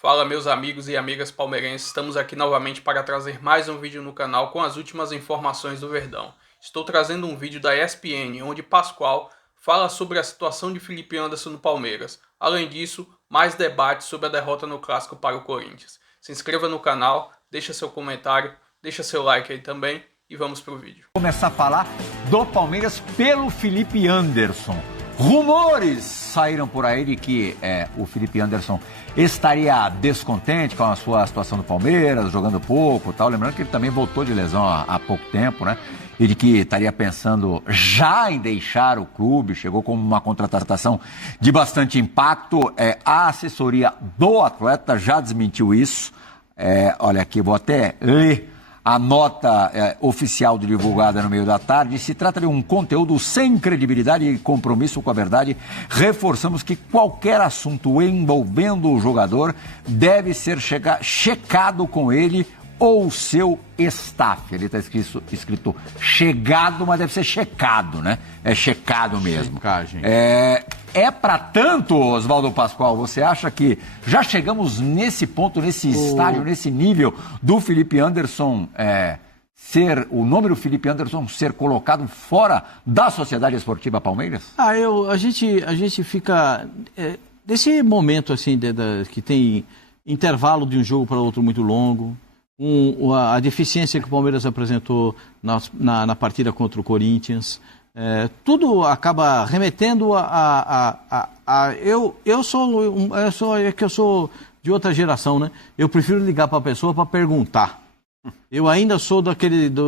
Fala meus amigos e amigas palmeirenses, estamos aqui novamente para trazer mais um vídeo no canal com as últimas informações do Verdão. Estou trazendo um vídeo da ESPN, onde Pascoal fala sobre a situação de Felipe Anderson no Palmeiras. Além disso, mais debates sobre a derrota no Clássico para o Corinthians. Se inscreva no canal, deixa seu comentário, deixa seu like aí também e vamos pro vídeo. Começar a falar do Palmeiras pelo Felipe Anderson. Rumores saíram por aí de que o Felipe Anderson estaria descontente com a sua situação do Palmeiras, jogando pouco e tal. Lembrando que ele também voltou de lesão há pouco tempo, né? E de que estaria pensando já em deixar o clube, chegou como uma contratação de bastante impacto. A assessoria do atleta já desmentiu isso. Olha aqui, vou até ler a nota oficial divulgada no meio da tarde. Se trata de um conteúdo sem credibilidade e compromisso com a verdade. Reforçamos que qualquer assunto envolvendo o jogador deve ser checado com ele ou seu staff. Ali está escrito chegado, mas deve ser checado, né? É checado mesmo. Checagem. É para tanto, Oswaldo Pascoal, você acha que já chegamos nesse ponto, nesse estágio, nesse nível do Felipe Anderson o nome do Felipe Anderson ser colocado fora da Sociedade Esportiva Palmeiras? A gente fica nesse momento assim que tem intervalo de um jogo para outro muito longo, a deficiência que o Palmeiras apresentou na partida contra o Corinthians. Tudo acaba remetendo eu sou de outra geração, né? Eu prefiro ligar para a pessoa para perguntar. Eu ainda sou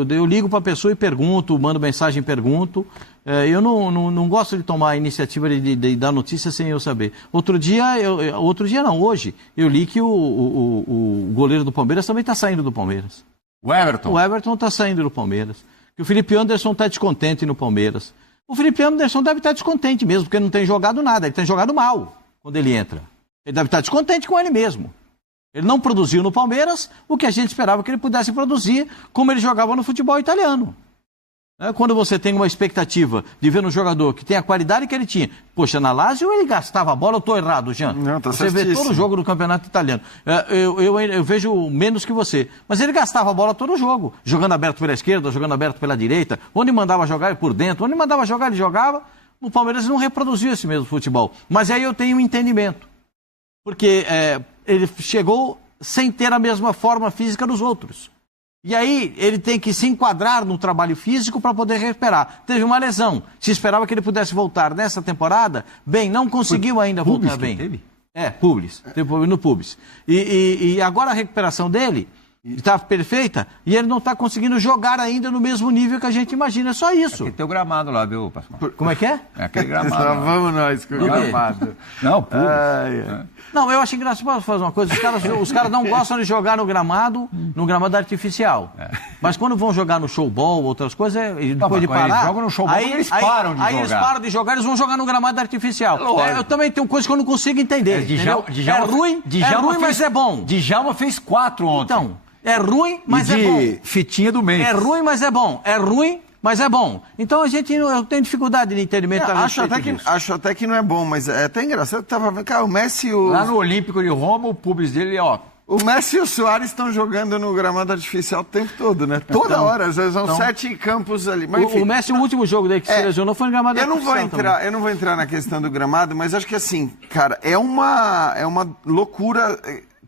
eu ligo para a pessoa e pergunto, mando mensagem e pergunto. Eu não gosto de tomar a iniciativa de dar notícia sem eu saber. Hoje, eu li que o goleiro do Palmeiras também está saindo do Palmeiras. O Everton? O Everton está saindo do Palmeiras. Que o Felipe Anderson está descontente no Palmeiras. O Felipe Anderson deve estar descontente mesmo, porque ele não tem jogado nada, ele tem jogado mal quando ele entra. Ele deve estar descontente com ele mesmo. Ele não produziu no Palmeiras o que a gente esperava que ele pudesse produzir, como ele jogava no futebol italiano. Quando você tem uma expectativa de ver um jogador que tem a qualidade que ele tinha. Poxa, na Lazio ele gastava a bola, eu estou errado, Jean? Não, tá você vê todo o jogo do campeonato italiano. Eu vejo menos que você. Mas ele gastava a bola todo o jogo. Jogando aberto pela esquerda, jogando aberto pela direita. Onde mandava jogar, ele por dentro. Onde mandava jogar, ele jogava. O Palmeiras não reproduziu esse mesmo futebol. Mas aí eu tenho um entendimento. Porque ele chegou sem ter a mesma forma física dos outros. E aí ele tem que se enquadrar no trabalho físico para poder recuperar. Teve uma lesão. Se esperava que ele pudesse voltar nessa temporada, bem, não conseguiu ainda voltar bem. Teve? Pubis. Teve no Pubis. E agora a recuperação dele está perfeita e ele não está conseguindo jogar ainda no mesmo nível que a gente imagina. É só isso. Tem o gramado lá, viu, Pascoal? Como é que é? É aquele gramado. Lá vamos nós com o gramado. Não, Pubis. Não, eu acho engraçado. Posso fazer uma coisa? Os caras não gostam de jogar no gramado artificial. Mas quando vão jogar no showball, outras coisas, depois de parar... Eles jogam no showball, eles param de jogar. Aí eles param de jogar, eles vão jogar no gramado artificial. Eu também tenho coisa que eu não consigo entender. É ruim, mas é bom. Djalma fez 4 ontem. Então, é ruim, mas é bom. Fitinha do mês. É ruim, mas é bom. É ruim, mas é bom. Então eu tenho dificuldade de entendimento. Acho até que não é bom, mas é até engraçado que tava vendo, cara, o Messi Lá no Olímpico de Roma, o pubis dele, ó. O Messi e o Suárez estão jogando no gramado artificial o tempo todo, né? Toda hora, às vezes são 7 campos ali. Mas, enfim, o Messi, o último jogo dele que se lesionou foi no gramado artificial. Eu não vou entrar na questão do gramado, mas acho que assim, cara, é uma loucura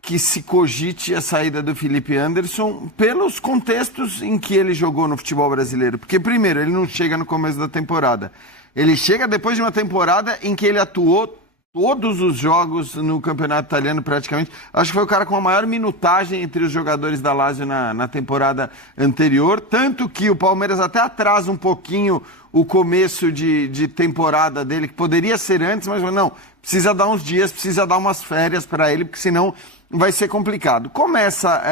que se cogite a saída do Felipe Anderson pelos contextos em que ele jogou no futebol brasileiro. Porque, primeiro, ele não chega no começo da temporada. Ele chega depois de uma temporada em que ele atuou todos os jogos no campeonato italiano praticamente. Acho que foi o cara com a maior minutagem entre os jogadores da Lazio na temporada anterior. Tanto que o Palmeiras até atrasa um pouquinho o começo de temporada dele, que poderia ser antes, mas não, precisa dar uns dias, precisa dar umas férias para ele, porque senão vai ser complicado. Começa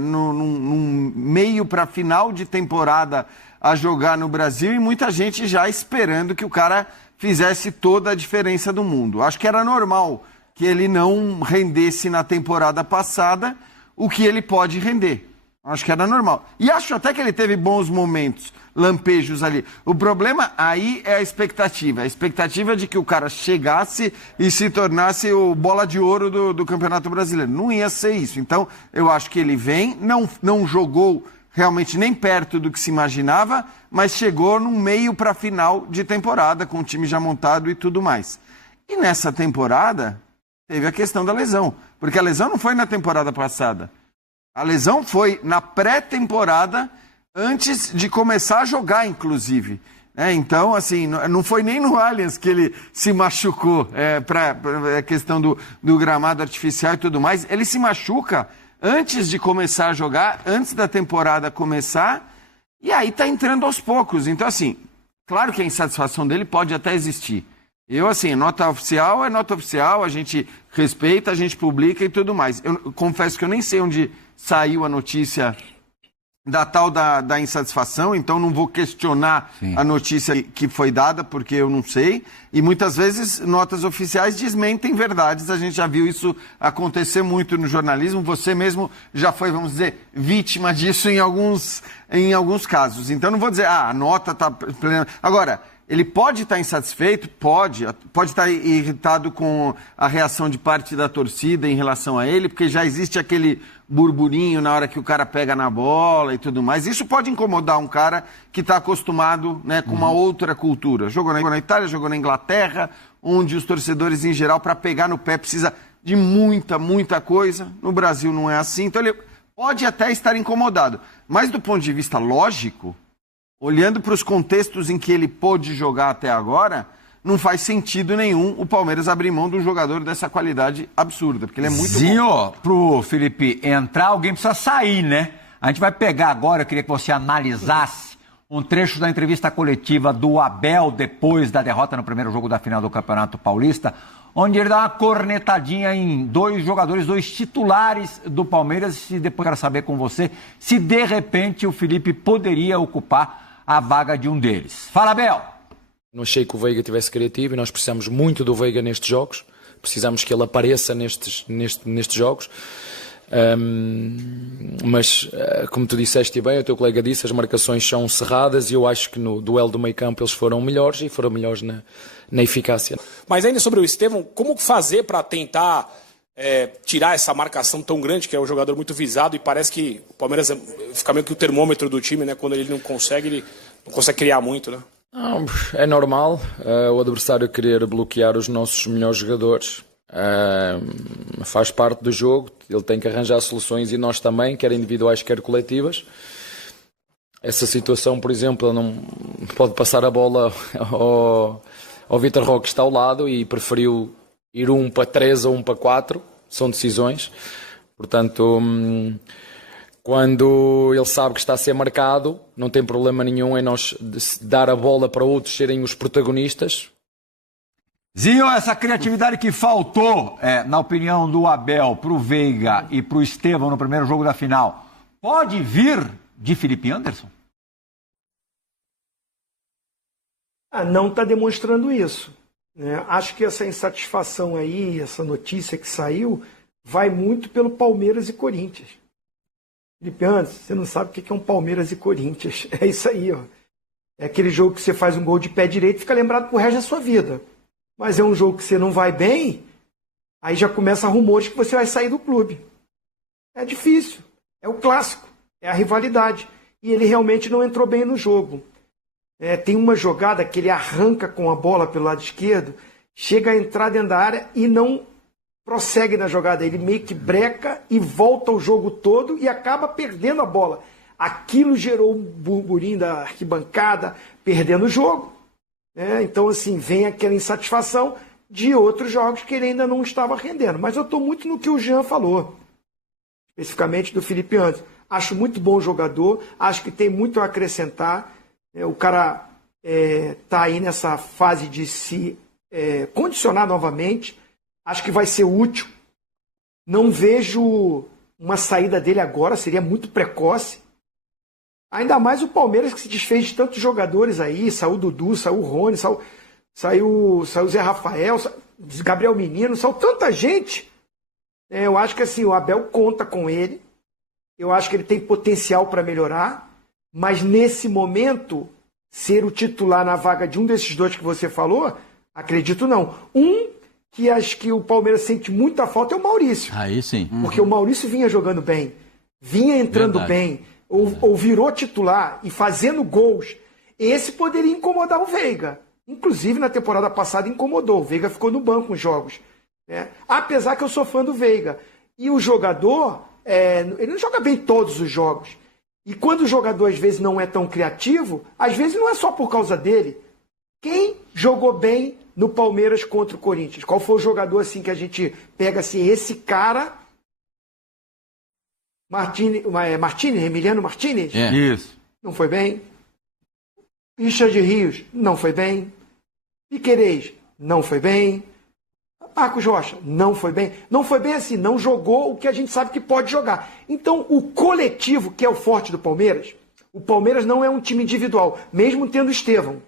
num meio para final de temporada a jogar no Brasil e muita gente já esperando que o cara fizesse toda a diferença do mundo. Acho que era normal que ele não rendesse na temporada passada o que ele pode render. Acho que era normal. E acho até que ele teve bons momentos, lampejos ali. O problema aí é a expectativa. A expectativa de que o cara chegasse e se tornasse o bola de ouro do Campeonato Brasileiro. Não ia ser isso. Então, eu acho que ele vem, não jogou realmente nem perto do que se imaginava, mas chegou no meio para a final de temporada, com o time já montado e tudo mais. E nessa temporada, teve a questão da lesão. Porque a lesão não foi na temporada passada. A lesão foi na pré-temporada, antes de começar a jogar, inclusive. Então, assim, não foi nem no Allianz que ele se machucou, para a questão do gramado artificial e tudo mais. Ele se machuca antes de começar a jogar, antes da temporada começar, e aí tá entrando aos poucos. Então, assim, claro que a insatisfação dele pode até existir. Eu, assim, nota oficial é nota oficial, a gente respeita, a gente publica e tudo mais. Eu confesso que eu nem sei onde saiu a notícia da tal da insatisfação, então não vou questionar a notícia que foi dada, porque eu não sei. E muitas vezes notas oficiais desmentem verdades, a gente já viu isso acontecer muito no jornalismo, você mesmo já foi, vamos dizer, vítima disso em alguns casos. Então não vou dizer, a nota está plena. Agora, ele pode estar insatisfeito? Pode estar irritado com a reação de parte da torcida em relação a ele, porque já existe aquele burburinho na hora que o cara pega na bola e tudo mais. Isso pode incomodar um cara que está acostumado, né, com uma outra cultura. Jogou na Itália, jogou na Inglaterra, onde os torcedores, em geral, para pegar no pé, precisa de muita coisa. No Brasil não é assim, então ele pode até estar incomodado. Mas do ponto de vista lógico, olhando para os contextos em que ele pôde jogar até agora, não faz sentido nenhum o Palmeiras abrir mão de um jogador dessa qualidade absurda, porque ele é muito bom. Pro Felipe entrar, alguém precisa sair, né? A gente vai pegar agora, eu queria que você analisasse um trecho da entrevista coletiva do Abel depois da derrota no primeiro jogo da final do Campeonato Paulista, onde ele dá uma cornetadinha em dois jogadores, dois titulares do Palmeiras, e depois eu quero saber com você se de repente o Felipe poderia ocupar a vaga de um deles. Fala, Abel! Não achei que o Veiga tivesse criativo e nós precisamos muito do Veiga nestes jogos. Precisamos que ele apareça nestes jogos. Mas, como tu disseste bem, o teu colega disse, as marcações são cerradas e eu acho que no duelo do meio campo eles foram melhores e foram melhores na eficácia. Mas ainda sobre o Estevão, como fazer para tentar tirar essa marcação tão grande, que é um jogador muito visado, e parece que o Palmeiras fica meio que o termômetro do time, né? Quando ele não consegue criar muito, né? Não, é normal o adversário querer bloquear os nossos melhores jogadores. Faz parte do jogo, ele tem que arranjar soluções e nós também, quer individuais, quer coletivas. Essa situação, por exemplo, ele não pode passar a bola ao Vitor Roque, que está ao lado, e preferiu ir 1 para 3 ou 1 para 4, são decisões. Portanto, quando ele sabe que está a ser marcado, não tem problema nenhum em nós dar a bola para outros serem os protagonistas. Zinho, essa criatividade que faltou, na opinião do Abel, pro Veiga e pro Estevão no primeiro jogo da final, pode vir de Felipe Anderson? Não está demonstrando isso, né? Acho que essa insatisfação aí, essa notícia que saiu, vai muito pelo Palmeiras e Corinthians. Felipe Anderson, você não sabe o que é um Palmeiras e Corinthians. É isso aí, ó. É aquele jogo que você faz um gol de pé direito e fica lembrado pro resto da sua vida. Mas é um jogo que você não vai bem, aí já começa rumores que você vai sair do clube. É difícil, é o clássico, é a rivalidade. E ele realmente não entrou bem no jogo. Tem uma jogada que ele arranca com a bola pelo lado esquerdo, chega a entrar dentro da área e não prossegue na jogada. Ele meio que breca e volta o jogo todo e acaba perdendo a bola. Aquilo gerou um burburinho da arquibancada, perdendo o jogo. Então, assim, vem aquela insatisfação de outros jogos que ele ainda não estava rendendo. Mas eu estou muito no que o Jean falou, especificamente do Felipe Anderson. Acho muito bom jogador, acho que tem muito a acrescentar. O cara está aí nessa fase de se condicionar novamente. Acho que vai ser útil. Não vejo uma saída dele agora, seria muito precoce. Ainda mais o Palmeiras, que se desfez de tantos jogadores aí. Saiu o Dudu, saiu o Rony, saiu o Zé Rafael, Gabriel Menino, saiu tanta gente. Eu acho que assim, o Abel conta com ele. Eu acho que ele tem potencial para melhorar, mas nesse momento, ser o titular na vaga de um desses dois que você falou, acredito não. Que acho que o Palmeiras sente muita falta é o Maurício. Aí sim. Porque o Maurício vinha jogando bem, vinha entrando bem, ou virou titular e fazendo gols. Esse poderia incomodar o Veiga. Inclusive, na temporada passada incomodou. O Veiga ficou no banco nos jogos. Né? Apesar que eu sou fã do Veiga. E o jogador, ele não joga bem todos os jogos. E quando o jogador, às vezes, não é tão criativo, às vezes não é só por causa dele. Quem jogou bem no Palmeiras contra o Corinthians? Qual foi o jogador assim que a gente pega assim, esse cara... Emiliano Martínez? Isso. Não foi bem. Richard Rios, não foi bem. Piquerez, não foi bem. Marcos Rocha, não foi bem. Não foi bem assim, não jogou o que a gente sabe que pode jogar. Então, o coletivo, que é o forte do Palmeiras, o Palmeiras não é um time individual, mesmo tendo Estevão.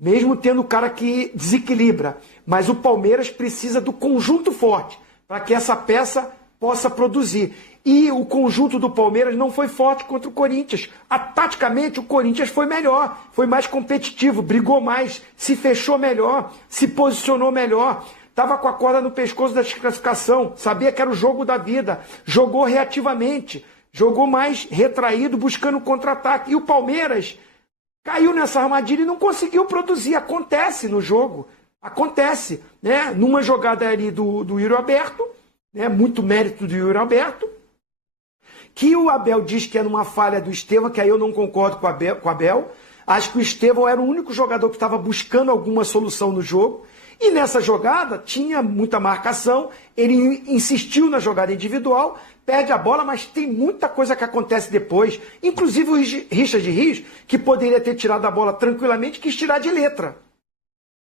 Mesmo tendo o cara que desequilibra. Mas o Palmeiras precisa do conjunto forte para que essa peça possa produzir. E o conjunto do Palmeiras não foi forte contra o Corinthians. Taticamente, o Corinthians foi melhor, foi mais competitivo, brigou mais, se fechou melhor, se posicionou melhor. Estava com a corda no pescoço da desclassificação, sabia que era o jogo da vida, jogou reativamente, jogou mais retraído, buscando contra-ataque. E o Palmeiras caiu nessa armadilha e não conseguiu produzir. Acontece no jogo, acontece. Né? Numa jogada ali do Yuri Alberto, né? Muito mérito do Yuri Alberto, que o Abel diz que é numa falha do Estevão, que aí eu não concordo com o Abel. Acho que o Estevão era o único jogador que estava buscando alguma solução no jogo. E nessa jogada tinha muita marcação, ele insistiu na jogada individual, perde a bola, mas tem muita coisa que acontece depois. Inclusive o Richard Rios, que poderia ter tirado a bola tranquilamente, quis tirar de letra.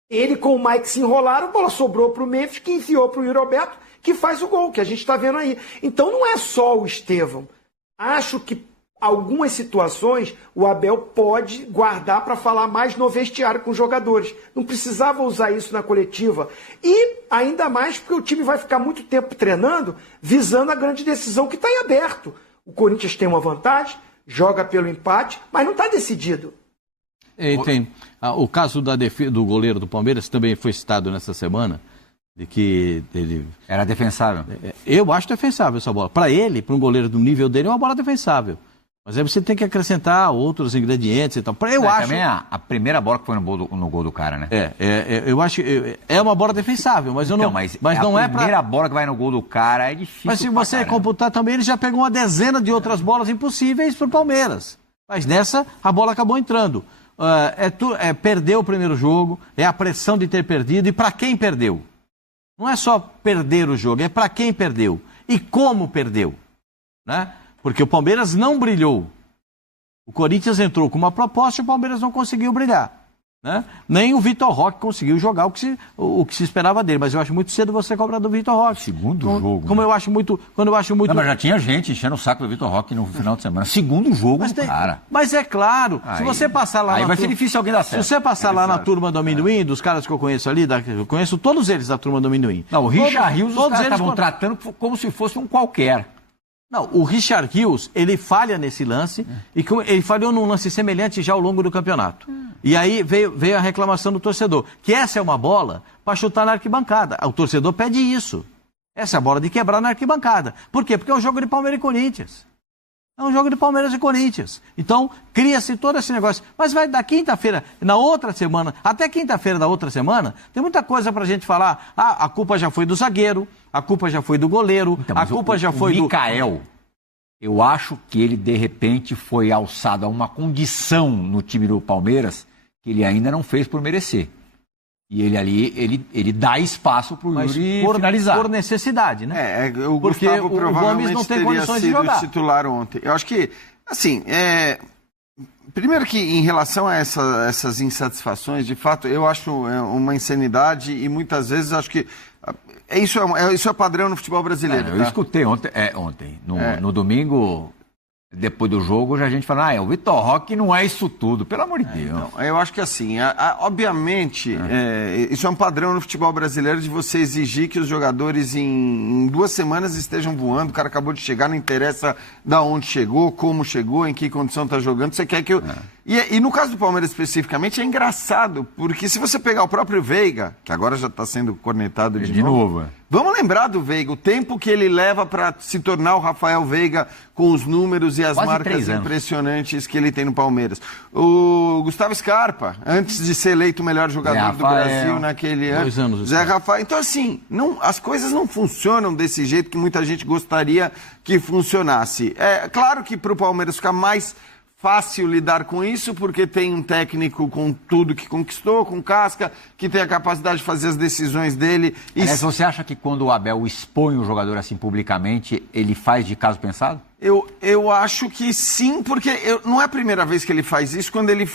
Ele com o Mike se enrolaram, a bola sobrou para o Memphis, que enfiou para o Yuri Alberto, que faz o gol, que a gente está vendo aí. Então não é só o Estevão. Acho que algumas situações o Abel pode guardar para falar mais no vestiário com os jogadores. Não precisava usar isso na coletiva. E ainda mais porque o time vai ficar muito tempo treinando, visando a grande decisão que está em aberto. O Corinthians tem uma vantagem, joga pelo empate, mas não está decidido. E tem o caso do goleiro do Palmeiras, também foi citado nessa semana, de que ele... Era defensável. Eu acho defensável essa bola. Para ele, para um goleiro do nível dele, é uma bola defensável. Mas aí você tem que acrescentar outros ingredientes e tal. Eu acho... Também a primeira bola que foi no gol do cara, né? Eu acho que é uma bola defensável, mas eu não... Mas não a primeira bola que vai no gol do cara é difícil. Mas se você computar também, ele já pegou uma dezena de outras bolas impossíveis para o Palmeiras. Mas nessa, a bola acabou entrando. Perdeu o primeiro jogo, é a pressão de ter perdido. E para quem perdeu? Não é só perder o jogo, é para quem perdeu. E como perdeu. Né? Porque o Palmeiras não brilhou. O Corinthians entrou com uma proposta e o Palmeiras não conseguiu brilhar. Né? Nem o Vitor Roque conseguiu jogar o que se esperava dele. Mas eu acho muito cedo você cobrar do Vitor Roque. Segundo jogo. Quando eu acho muito... Não, mas já tinha gente enchendo o saco do Vitor Roque no final de semana. Segundo jogo, cara. Mas é claro, se você passar lá... Aí vai ser difícil alguém dar certo. Se você passar lá na turma do amendoim, dos caras que eu conheço ali, eu conheço todos eles da turma do amendoim. Não, o Richard Rios, os caras estavam tratando como se fosse um qualquer. Não, o Richard Rios, ele falha nesse lance, e ele falhou num lance semelhante já ao longo do campeonato. E aí veio a reclamação do torcedor, que essa é uma bola para chutar na arquibancada. O torcedor pede isso. Essa é a bola de quebrar na arquibancada. Por quê? Porque é um jogo de Palmeiras e Corinthians. É um jogo de Palmeiras e Corinthians. Então, cria-se todo esse negócio. Mas vai da quinta-feira, na outra semana, até quinta-feira da outra semana, tem muita coisa pra gente falar. A culpa já foi do zagueiro, a culpa já foi do goleiro, então, a culpa já foi do... Micael, eu acho que ele, de repente, foi alçado a uma condição no time do Palmeiras que ele ainda não fez por merecer. E ele ali, ele dá espaço pro Yuri finalizar. Por necessidade, né? O Gustavo provavelmente não tem teria condições de sido jogar. titular ontem. Eu acho que, assim, primeiro que em relação a essas insatisfações, de fato, eu acho uma insanidade e muitas vezes acho que isso é padrão no futebol brasileiro. Eu escutei ontem no domingo, Depois do jogo, já a gente fala, o Vitor Roque não é isso tudo, pelo amor de Deus. Não, eu acho que assim, obviamente, isso é um padrão no futebol brasileiro de você exigir que os jogadores em 2 semanas estejam voando, o cara acabou de chegar, não interessa da onde chegou, como chegou, em que condição está jogando, você quer que eu... E no caso do Palmeiras especificamente, é engraçado, porque se você pegar o próprio Veiga, que agora já está sendo cornetado de novo. Vamos lembrar do Veiga, o tempo que ele leva para se tornar o Rafael Veiga com os números e as Quase marcas 3 anos. impressionantes que ele tem no Palmeiras. O Gustavo Scarpa, antes de ser eleito o melhor jogador do Brasil naquele ano. 2 anos. Zé Rafael. Então, assim, as coisas não funcionam desse jeito que muita gente gostaria que funcionasse. É claro que para o Palmeiras ficar mais fácil lidar com isso, porque tem um técnico com tudo que conquistou, com casca, que tem a capacidade de fazer as decisões dele. Aliás, você acha que quando o Abel expõe o jogador assim publicamente, ele faz de caso pensado? Eu acho que sim, porque não é a primeira vez que ele faz isso, quando ele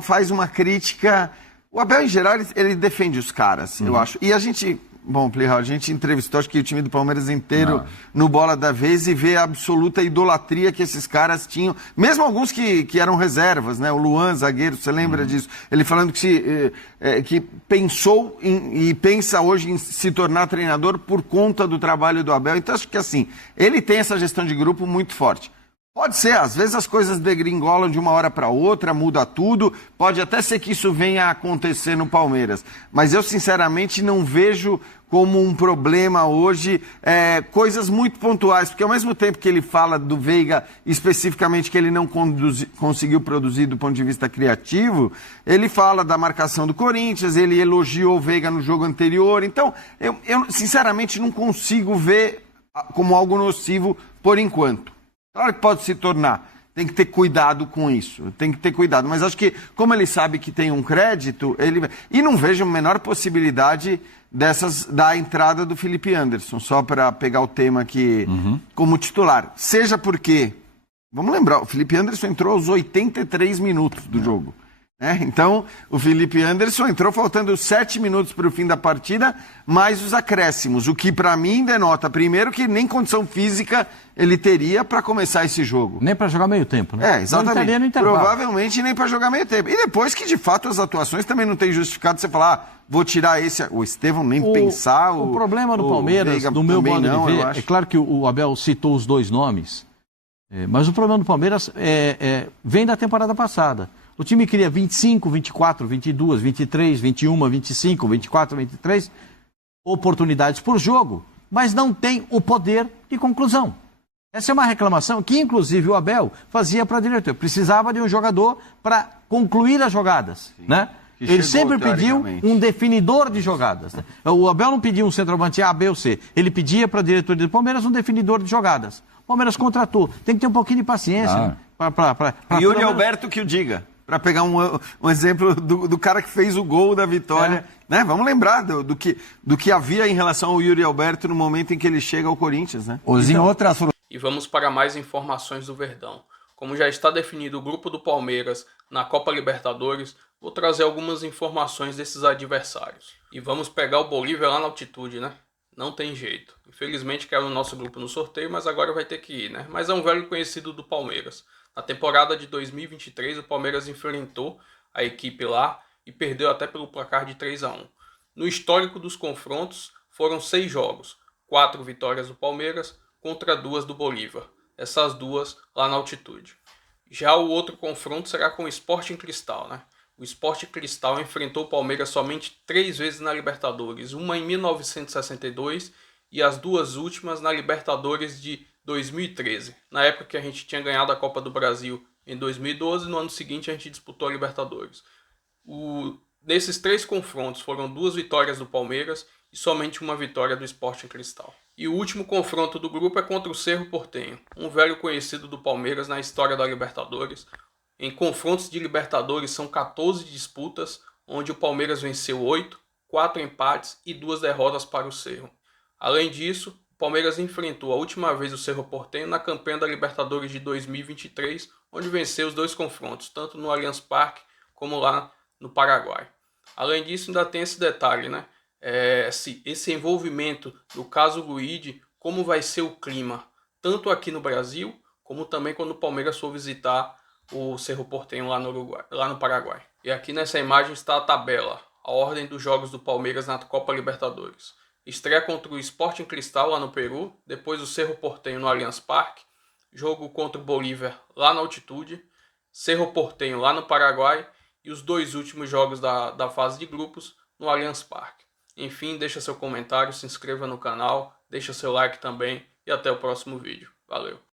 faz uma crítica. O Abel, em geral, ele defende os caras, eu acho. E a gente... Bom, Plihal, a gente entrevistou, acho que o time do Palmeiras inteiro no Bola da Vez e vê a absoluta idolatria que esses caras tinham. Mesmo alguns que eram reservas, né? O Luan, zagueiro, você lembra disso? Ele falando que pensou e pensa hoje em se tornar treinador por conta do trabalho do Abel. Então, acho que assim, ele tem essa gestão de grupo muito forte. Pode ser, às vezes as coisas degringolam de uma hora para outra, muda tudo, pode até ser que isso venha a acontecer no Palmeiras, mas eu sinceramente não vejo como um problema hoje coisas muito pontuais, porque ao mesmo tempo que ele fala do Veiga especificamente que ele não conseguiu produzir do ponto de vista criativo, ele fala da marcação do Corinthians, ele elogiou o Veiga no jogo anterior, então eu sinceramente não consigo ver como algo nocivo por enquanto. Claro que pode se tornar, tem que ter cuidado com isso, tem que ter cuidado. Mas acho que, como ele sabe que tem um crédito, e não vejo a menor possibilidade da entrada do Felipe Anderson, só para pegar o tema aqui como titular. Seja porque, vamos lembrar, o Felipe Anderson entrou aos 83 minutos do jogo. Então, o Felipe Anderson entrou faltando 7 minutos para o fim da partida, mais os acréscimos, o que para mim denota, primeiro, que nem condição física ele teria para começar esse jogo. Nem para jogar meio tempo, né? Exatamente. No intervalo. Provavelmente nem para jogar meio tempo. E depois que, de fato, as atuações também não tem justificado você falar, vou tirar esse... O Estevão nem pensar... O problema do Palmeiras, Veiga, do meu modo de ver, acho. é claro que o Abel citou os 2 nomes, mas o problema do Palmeiras vem da temporada passada. O time queria 25, 24, 22, 23, 21, 25, 24, 23 oportunidades por jogo, mas não tem o poder de conclusão. Essa é uma reclamação que, inclusive, o Abel fazia para a diretoria. Precisava de um jogador para concluir as jogadas, né? Ele sempre pediu um definidor de jogadas. Né? O Abel não pediu um centroavante A, B ou C. Ele pedia para a diretoria do Palmeiras um definidor de jogadas. O Palmeiras contratou. Tem que ter um pouquinho de paciência. E Yuri Alberto que o diga. Para pegar um exemplo do cara que fez o gol da vitória. Né? Vamos lembrar do que havia em relação ao Yuri Alberto no momento em que ele chega ao Corinthians. Né? E vamos para mais informações do Verdão. Como já está definido o grupo do Palmeiras na Copa Libertadores, vou trazer algumas informações desses adversários. E vamos pegar o Bolívia lá na altitude, né? Não tem jeito. Infelizmente caiu no nosso grupo no sorteio, mas agora vai ter que ir, né? Mas é um velho conhecido do Palmeiras. Na temporada de 2023, o Palmeiras enfrentou a equipe lá e perdeu até pelo placar de 3-1. No histórico dos confrontos, foram 6 jogos, 4 vitórias do Palmeiras contra 2 do Bolívar. Essas 2 lá na altitude. Já o outro confronto será com o Sporting Cristal, né? O Sporting Cristal enfrentou o Palmeiras somente 3 vezes na Libertadores, uma em 1962 e as 2 últimas na Libertadores de 2013, na época que a gente tinha ganhado a Copa do Brasil em 2012, no ano seguinte a gente disputou a Libertadores. Nesses 3 confrontos foram 2 vitórias do Palmeiras e somente uma vitória do Sporting Cristal. E o último confronto do grupo é contra o Cerro Porteño, um velho conhecido do Palmeiras na história da Libertadores. Em confrontos de Libertadores são 14 disputas, onde o Palmeiras venceu 8, 4 empates e 2 derrotas para o Cerro. Além disso, o Palmeiras enfrentou a última vez o Cerro Porteño na campanha da Libertadores de 2023, onde venceu os 2 confrontos, tanto no Allianz Parque como lá no Paraguai. Além disso, ainda tem esse detalhe, né? Esse envolvimento do caso Luigi, como vai ser o clima, tanto aqui no Brasil como também quando o Palmeiras for visitar o Cerro Porteño lá no Uruguai, lá no Paraguai. E aqui nessa imagem está a tabela, a ordem dos jogos do Palmeiras na Copa Libertadores. Estreia contra o Sporting Cristal lá no Peru, depois o Cerro Porteño no Allianz Parque, jogo contra o Bolívar lá na altitude, Cerro Porteño lá no Paraguai e os 2 últimos jogos da fase de grupos no Allianz Parque. Enfim, deixa seu comentário, se inscreva no canal, deixa seu like também e até o próximo vídeo. Valeu!